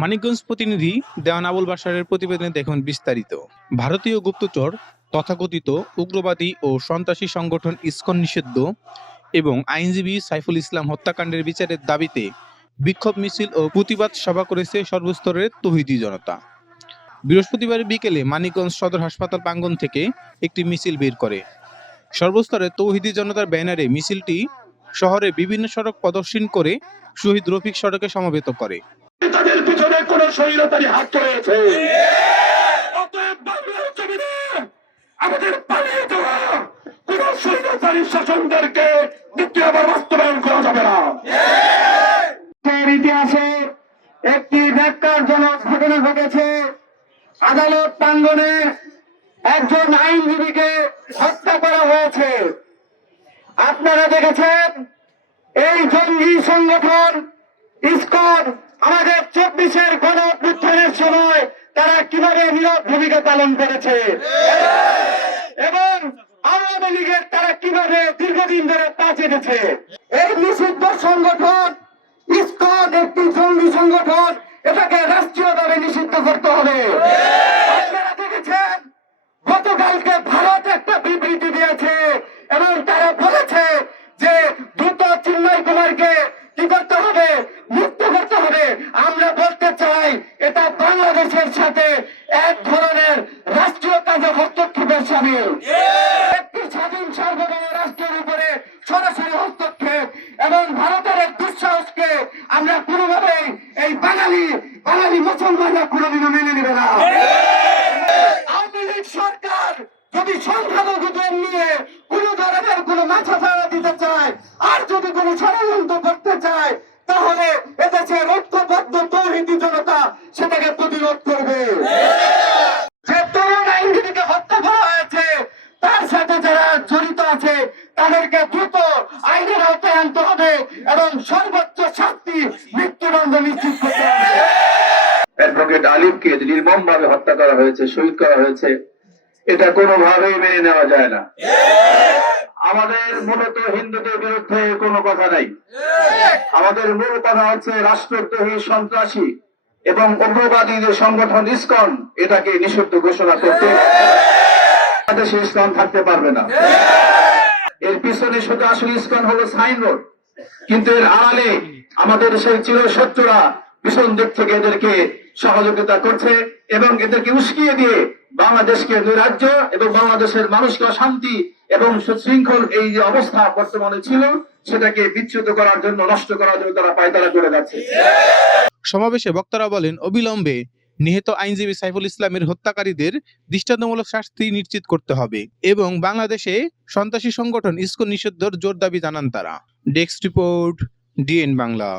মানিকগঞ্জ প্রতিনিধি দেওয়ান আবুল বাশারের প্রতিবেদনে দেখুন বিস্তারিত। ভারতীয় গুপ্তচর, তথাকথিত উগ্রবাদী ও সন্ত্রাসী সংগঠন ইসকন নিষিদ্ধ এবং আইনজীবী সাইফুল ইসলাম হত্যাকাণ্ডের বিচারের দাবিতে বিক্ষোভ মিছিল ও প্রতিবাদ সভা করেছে সর্বস্তরের তৌহিদি জনতা। বৃহস্পতিবার বিকেলে মানিকগঞ্জ সদর হাসপাতাল প্রাঙ্গণ থেকে একটি মিছিল বের করে সর্বস্তরের তৌহিদি জনতার ব্যানারে মিছিলটি শহরের বিভিন্ন সড়ক প্রদর্শন করে শহীদ রফিক সড়কে সমবেত করে। তাদের পিছনে কোন স্বৈরাচারী হাত রয়েছে, অতএব বাংলার জমিনে আমাদের পালিয়ে যাওয়া কোন স্বৈরাচারী শাসনদেরকে দ্বিতীয়বার বাস্তবায়ন করা যাবে না। ইতিহাসে একটি ন্যাক্কারজনক ঘটনা ঘটেছে। আদালত প্রাঙ্গণে একজন আইনজীবীকে হত্যা করা হয়েছে। আপনারা দেখেছেন এই জঙ্গি সংগঠন ইসকন আমাদের 24-এর গণঅভ্যুত্থানের সময় তারা কিভাবে নীরব ভূমিকা পালন করেছে এবং আওয়ামী লীগের তারা কিভাবে দীর্ঘদিন ধরে পা চেটেছে। এই নিষিদ্ধ সংগঠন ইসকন একটি জঙ্গি সংগঠন, এটাকে রাষ্ট্রীয়ভাবে নিষিদ্ধ করতে হবে। আপনারা দেখেছেন গতকালকে ভারত একটা বিবৃতি দিয়েছে এবং তারা বলেছে যে দ্রুত চিন্ময় কুমারকে কি করতে হবে, মুক্ত করতে হবে। আমরা বলতে চাই এটা বাংলাদেশের সাথে এক ধরনের রাষ্ট্রীয় কাজে হস্তক্ষেপের সামিল। একটি স্বাধীন সার্বভৌম রাষ্ট্রের উপরে সরাসরি হস্তক্ষেপ এবং ভারতের এক দুঃসাহসকে আমরা কোনোভাবেই এই বাঙালি মুসলমানরা কোনোদিনও মেনে নেবে না। আওয়ামী লীগ সরকার যদি সংখ্যালঘুদের নিয়ে কোন ধরনের কোন মাথা ছাড়া দিতে চায় আর যদি কোন ষড়যন্ত্র করতে চায় তাহলে এদেশের ঐক্যবদ্ধ তৌহিদি জনতা সেটাকে প্রতিরোধ করবে। যে তরুণ আইনজীবীকে হত্যা করা হয়েছে তার সাথে যারা জড়িত আছে তাদেরকে দ্রুত আইনের আওতায় আনতে হবে এবং সর্বোচ্চ শাস্তি মৃত্যুদণ্ড নিশ্চিত করতে হবে। অ্যাডভোকেট আলিফকে নির্মমভাবে হত্যা করা হয়েছে, শহীদ করা হয়েছে, এটা কোনোভাবেই মেনে নেওয়া যায় না। আমাদের মূলত হিন্দুদের বিরুদ্ধে কোনো কথা নাই, আমাদের মূল কথা হচ্ছে রাষ্ট্রদ্রোহী, সন্ত্রাসী এবং উগ্রবাদীদের সংগঠন ইসকন এটাকে নিষিদ্ধ ঘোষণা করতে বাংলাদেশে ইসকন থাকতে পারবে না। এর পিছনে শুধু আসলে ইসকন হলো সাইনবোর্ড, কিন্তু এর আড়ালে আমাদের সেই চিরশত্রুরা পিছন দিক থেকে এদেরকে সহযোগিতা করছে এবং এদেরকে উস্কিয়ে দিয়ে বাংলাদেশকে নৈরাজ্য এবং বাংলাদেশের মানুষকে শান্তি এবং সুশৃঙ্খল এই যে অবস্থা বর্তমানে ছিল সেটাকে বিচ্যুত করার জন্য, নষ্ট করার জন্য তারা পায়তারা করে যাচ্ছে। সমাবেশে বক্তারা বলেন, অবিলম্বে নিহত আইনজীবী সাইফুল ইসলামের হত্যাকারীদের দৃষ্টান্তমূলক শাস্তি নিশ্চিত করতে হবে এবং বাংলাদেশে সন্ত্রাসী সংগঠন ইসকন নিষিদ্ধর জোর দাবি জানান তারা। Desk report, DN Bangla.